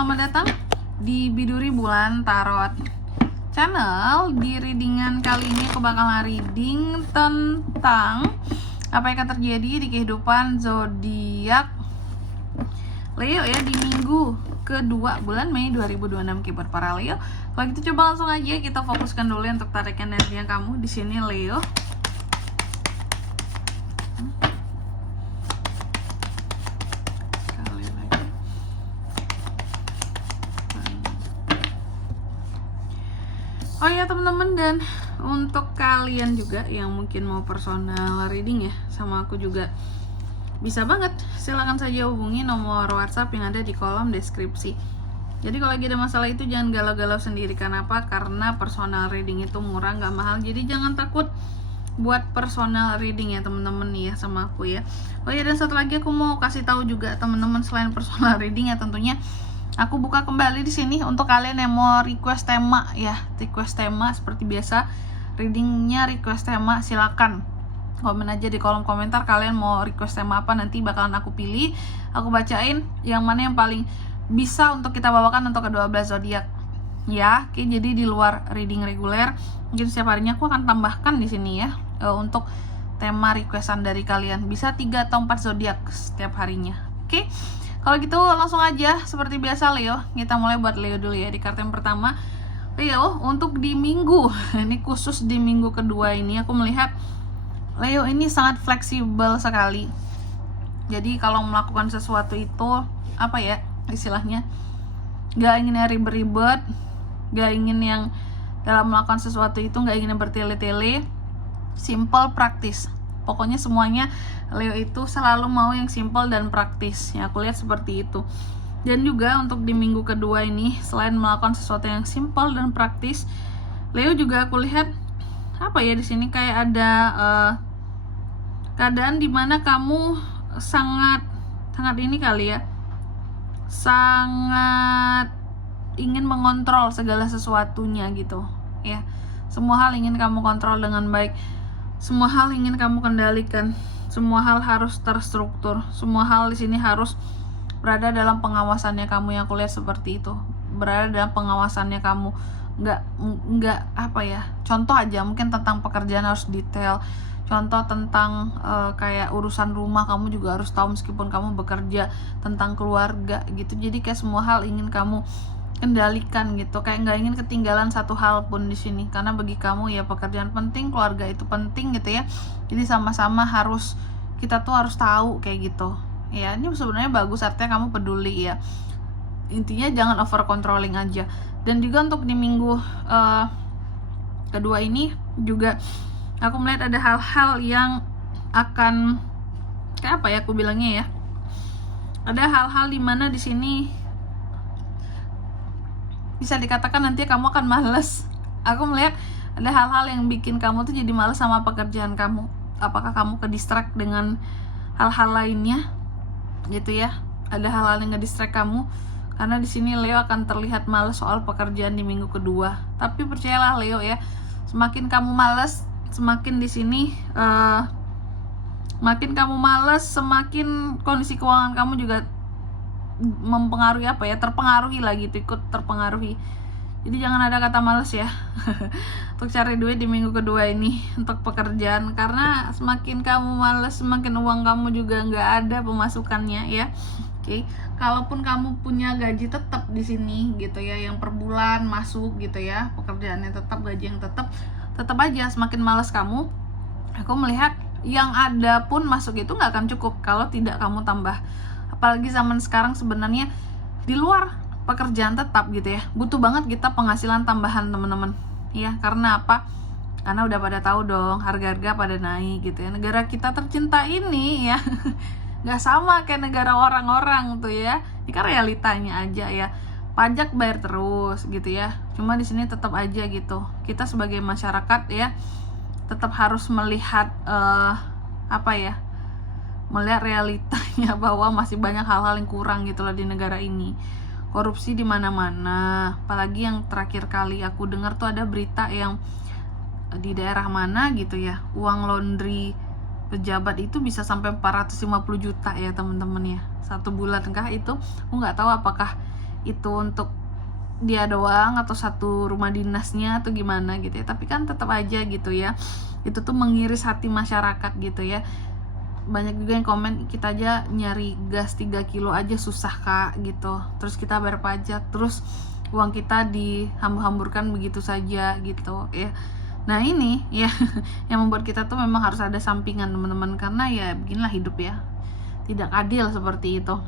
selamat datang di Biduri Bulan Tarot Channel. Di readingan kali ini aku bakalan reading tentang apa yang akan terjadi di kehidupan zodiak Leo ya di minggu kedua bulan Mei 2026 keyboard para Leo. Kalau gitu coba langsung aja kita fokuskan dulu untuk tarik energinya kamu di sini Leo. Oh ya teman-teman, dan untuk kalian juga yang mungkin mau personal reading ya sama aku juga bisa banget, silahkan saja hubungi nomor WhatsApp yang ada di kolom deskripsi. Jadi kalau lagi ada masalah itu jangan galau-galau sendiri. Kenapa? Karena personal reading itu murah, nggak mahal. Jadi jangan takut buat personal reading ya teman-teman nih ya sama aku ya. Oh ya, dan satu lagi aku mau kasih tahu juga teman-teman, selain personal reading ya tentunya aku buka kembali di sini untuk kalian yang mau request tema ya, request tema seperti biasa. Readingnya request tema, silakan komen aja di kolom komentar kalian mau request tema apa, nanti bakalan aku pilih, aku bacain yang mana yang paling bisa untuk kita bawakan untuk ke-12 zodiak ya. Oke, jadi di luar reading reguler mungkin setiap harinya aku akan tambahkan di sini ya untuk tema requestan dari kalian, bisa 3 atau 4 zodiak setiap harinya. Oke, kalau gitu langsung aja seperti biasa Leo, kita mulai buat Leo dulu ya. Di kartu yang pertama Leo, untuk di minggu ini khusus di minggu kedua ini aku melihat Leo ini sangat fleksibel sekali. Jadi kalau melakukan sesuatu itu apa ya istilahnya, gak ingin yang ribet-ribet, gak ingin yang dalam melakukan sesuatu itu gak ingin yang bertele-tele, simple, praktis. Pokoknya semuanya Leo itu selalu mau yang simple dan praktis ya, aku lihat seperti itu. Dan juga untuk di minggu kedua ini selain melakukan sesuatu yang simple dan praktis, Leo juga aku lihat apa ya di sini kayak ada keadaan dimana kamu sangat ini kali ya, sangat ingin mengontrol segala sesuatunya gitu ya. Semua hal ingin kamu kontrol dengan baik, semua hal ingin kamu kendalikan, semua hal harus terstruktur, semua hal di sini harus berada dalam pengawasannya kamu, yang aku lihat seperti itu, berada dalam pengawasannya kamu. Nggak apa ya, contoh aja mungkin tentang pekerjaan harus detail, contoh tentang kayak urusan rumah kamu juga harus tahu meskipun kamu bekerja, tentang keluarga gitu. Jadi kayak semua hal ingin kamu kendalikan gitu, kayak nggak ingin ketinggalan satu hal pun di sini, karena bagi kamu ya pekerjaan penting, keluarga itu penting gitu ya. Jadi sama-sama harus, kita tuh harus tahu kayak gitu ya. Ini sebenarnya bagus, artinya kamu peduli ya, intinya jangan over controlling aja. Dan juga untuk di minggu kedua ini juga aku melihat ada hal-hal yang akan kayak apa ya aku bilangnya ya, ada hal-hal dimana di sini bisa dikatakan nanti kamu akan males. Aku melihat ada hal-hal yang bikin kamu tuh jadi males sama pekerjaan kamu. Apakah kamu ke distract dengan hal-hal lainnya gitu ya, ada hal-hal yang nge-distract kamu, karena di sini Leo akan terlihat males soal pekerjaan di minggu kedua. Tapi percayalah Leo ya, semakin kamu males, semakin di sini makin kamu males, semakin kondisi keuangan kamu juga mempengaruhi apa ya, terpengaruhi lah gitu, ikut terpengaruhi. Jadi jangan ada kata males ya untuk cari duit di minggu kedua ini untuk pekerjaan, karena semakin kamu males semakin uang kamu juga nggak ada pemasukannya ya. Oke, kalaupun kamu punya gaji tetap di sini gitu ya, yang per bulan masuk gitu ya, pekerjaannya tetap, gaji yang tetap aja semakin malas kamu, aku melihat yang ada pun masuk itu nggak akan cukup kalau tidak kamu tambah. Apalagi zaman sekarang sebenarnya di luar pekerjaan tetap gitu ya, butuh banget kita penghasilan tambahan teman-teman ya. Karena apa? Karena udah pada tahu dong, harga-harga pada naik gitu ya. Negara kita tercinta ini ya nggak sama kayak negara orang-orang tuh ya. Ini kan realitanya aja ya, pajak bayar terus gitu ya. Cuma di sini tetap aja gitu, kita sebagai masyarakat ya tetap harus melihat apa ya, melihat realitanya bahwa masih banyak hal-hal yang kurang gitu loh di negara ini. Korupsi di mana-mana. Apalagi yang terakhir kali aku dengar tuh ada berita yang di daerah mana gitu ya, uang laundry pejabat itu bisa sampai 450 juta ya teman-teman ya, 1 bulan kah itu. Aku nggak tahu apakah itu untuk dia doang atau satu rumah dinasnya atau gimana gitu ya, tapi kan tetap aja gitu ya, itu tuh mengiris hati masyarakat gitu ya. Banyak juga yang komen, kita aja nyari gas 3 kilo aja susah kak gitu, terus kita bayar pajak, terus uang kita dihambur-hamburkan begitu saja gitu ya. Nah ini ya yang membuat kita tuh memang harus ada sampingan teman-teman, karena ya beginilah hidup ya, tidak adil seperti itu,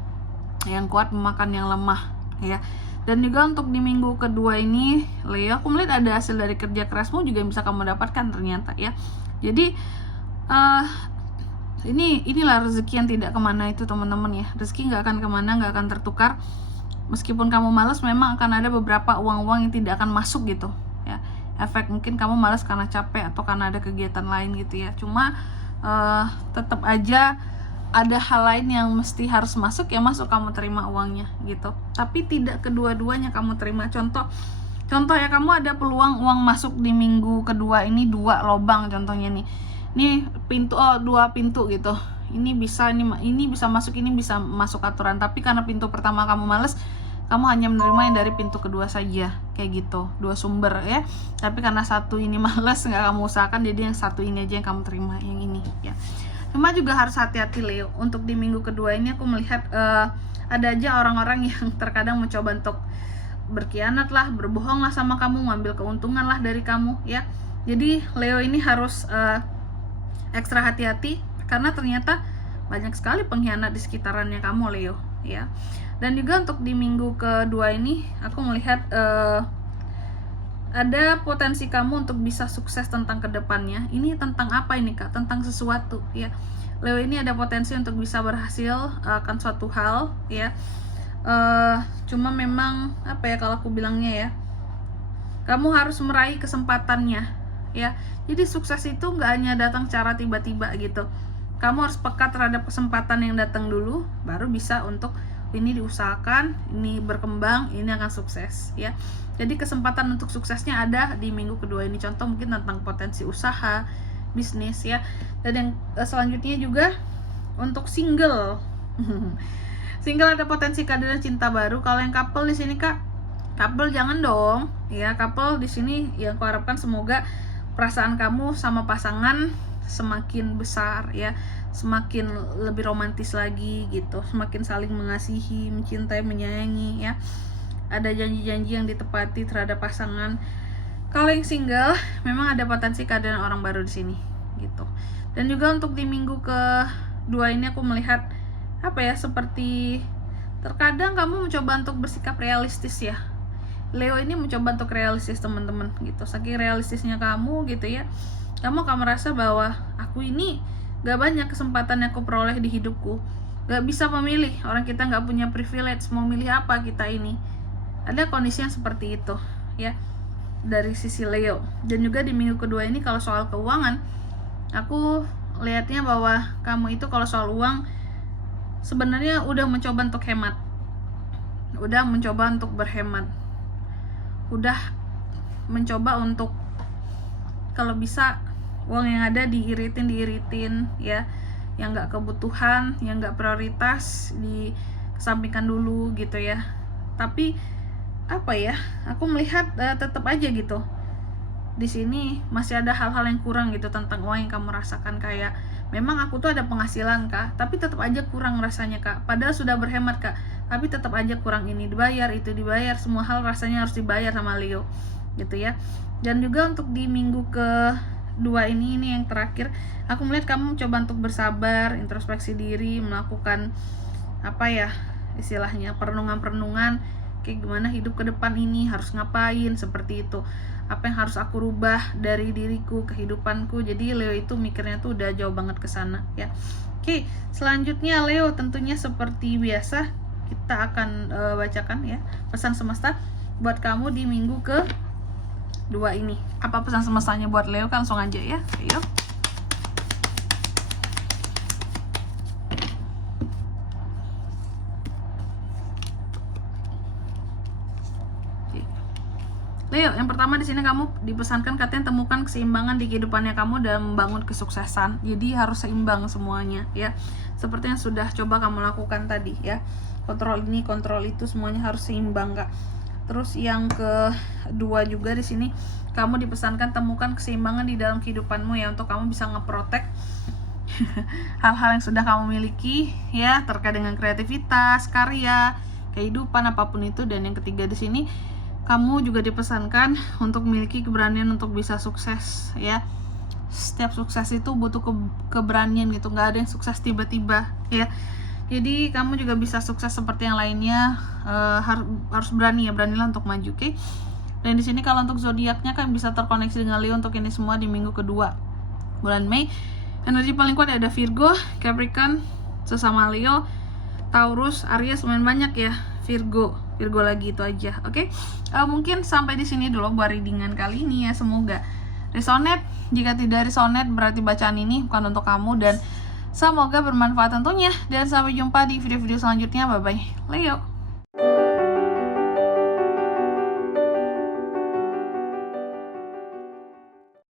yang kuat memakan yang lemah ya. Dan juga untuk di minggu kedua ini Leo, aku melihat ada hasil dari kerja kerasmu juga yang bisa kamu dapatkan ternyata ya. Jadi inilah rezeki yang tidak kemana itu teman-teman ya. Rezeki nggak akan kemana, nggak akan tertukar. Meskipun kamu malas, memang akan ada beberapa uang-uang yang tidak akan masuk gitu ya. Efek mungkin kamu malas karena capek atau karena ada kegiatan lain gitu ya. Cuma tetap aja ada hal lain yang mesti harus masuk, ya masuk, kamu terima uangnya gitu. Tapi tidak kedua-duanya kamu terima. Contoh ya, kamu ada peluang uang masuk di minggu kedua ini 2 lobang contohnya nih. Ini pintu 2 pintu gitu. Ini bisa masuk, ini bisa masuk aturan. Tapi karena pintu pertama kamu males, kamu hanya menerima yang dari pintu kedua saja, kayak gitu, 2 sumber ya. Tapi karena satu ini males, nggak kamu usahakan, jadi yang satu ini aja yang kamu terima, yang ini ya. Cuma juga harus hati-hati Leo, untuk di minggu kedua ini aku melihat ada aja orang-orang yang terkadang mencoba untuk berkhianat lah, berbohong lah sama kamu, ngambil keuntungan lah dari kamu ya. Jadi Leo ini harus ekstra hati-hati, karena ternyata banyak sekali pengkhianat di sekitarannya kamu Leo ya. Dan juga untuk di minggu kedua ini aku melihat ada potensi kamu untuk bisa sukses tentang kedepannya. Ini tentang apa ini kak? Tentang sesuatu ya. Leo ini ada potensi untuk bisa berhasil akan suatu hal ya. Cuma memang apa ya kalau aku bilangnya ya, kamu harus meraih kesempatannya ya. Jadi sukses itu nggak hanya datang secara tiba-tiba gitu. Kamu harus peka terhadap kesempatan yang datang dulu, baru bisa untuk ini diusahakan, ini berkembang, ini akan sukses ya. Jadi kesempatan untuk suksesnya ada di minggu kedua ini. Contoh mungkin tentang potensi usaha, bisnis ya. Dan yang selanjutnya juga untuk single. Single ada potensi kehadiran cinta baru. Kalau yang couple di sini kak, couple jangan dong ya. Couple di sini yang aku harapkan semoga perasaan kamu sama pasangan semakin besar ya, semakin lebih romantis lagi gitu, semakin saling mengasihi, mencintai, menyayangi ya. Ada janji-janji yang ditepati terhadap pasangan. Kalau yang single, memang ada potensi kehadiran orang baru di sini gitu. Dan juga untuk di minggu kedua ini aku melihat apa ya, seperti terkadang kamu mencoba untuk bersikap realistis ya. Leo ini mencoba untuk realistis teman-teman gitu. Saking realistisnya kamu gitu ya, kamu akan merasa bahwa aku ini gak banyak kesempatan yang aku peroleh di hidupku, gak bisa memilih. Orang kita gak punya privilege, mau milih apa kita ini. Ada kondisi yang seperti itu ya dari sisi Leo. Dan juga di minggu kedua ini kalau soal keuangan, aku lihatnya bahwa kamu itu kalau soal uang sebenarnya udah mencoba untuk hemat, udah mencoba untuk berhemat, udah mencoba untuk kalau bisa uang yang ada diiritin ya, yang nggak kebutuhan, yang nggak prioritas dikesampingkan dulu gitu ya. Tapi apa ya, aku melihat tetap aja gitu di sini masih ada hal-hal yang kurang gitu tentang uang yang kamu rasakan. Kayak memang aku tuh ada penghasilan kak, tapi tetap aja kurang rasanya kak. Padahal sudah berhemat kak, tapi tetap aja kurang, ini dibayar, itu dibayar, semua hal rasanya harus dibayar sama Leo gitu ya. Dan juga untuk di minggu kedua ini yang terakhir, aku melihat kamu coba untuk bersabar, introspeksi diri, melakukan apa ya istilahnya, perenungan kayak gimana hidup ke depan ini, harus ngapain, seperti itu. Apa yang harus aku rubah dari diriku, kehidupanku. Jadi Leo itu mikirnya tuh udah jauh banget ke sana ya. Oke, selanjutnya Leo tentunya seperti biasa kita akan bacakan ya pesan semesta buat kamu di minggu kedua ini. Apa pesan semestanya buat Leo? Kan langsung aja ya. Ayo. Leo, yang pertama di sini kamu dipesankan katanya temukan keseimbangan di kehidupannya kamu dan membangun kesuksesan. Jadi harus seimbang semuanya ya. Seperti yang sudah coba kamu lakukan tadi ya. kontrol ini, kontrol itu, semuanya harus seimbang Kak. Terus yang kedua juga di sini kamu dipesankan temukan keseimbangan di dalam kehidupanmu ya, untuk kamu bisa ngeprotek hal-hal yang sudah kamu miliki ya, terkait dengan kreativitas, karya, kehidupan apapun itu. Dan yang ketiga di sini kamu juga dipesankan untuk memiliki keberanian untuk bisa sukses ya. Setiap sukses itu butuh keberanian gitu, nggak ada yang sukses tiba-tiba ya. Jadi kamu juga bisa sukses seperti yang lainnya, harus berani ya, beranilah untuk maju, oke? Dan di sini kalau untuk zodiaknya kan bisa terkoneksi dengan Leo untuk ini semua di minggu kedua bulan Mei. Energi paling kuat ada Virgo, Capricorn, sesama Leo, Taurus, Aries, lumayan banyak ya. Virgo lagi itu aja, oke? Mungkin sampai di sini dulu buat readingan kali ini ya. Semoga resonate. Jika tidak resonate berarti bacaan ini bukan untuk kamu, dan semoga bermanfaat tentunya. Dan sampai jumpa di video-video selanjutnya. Bye bye Leo.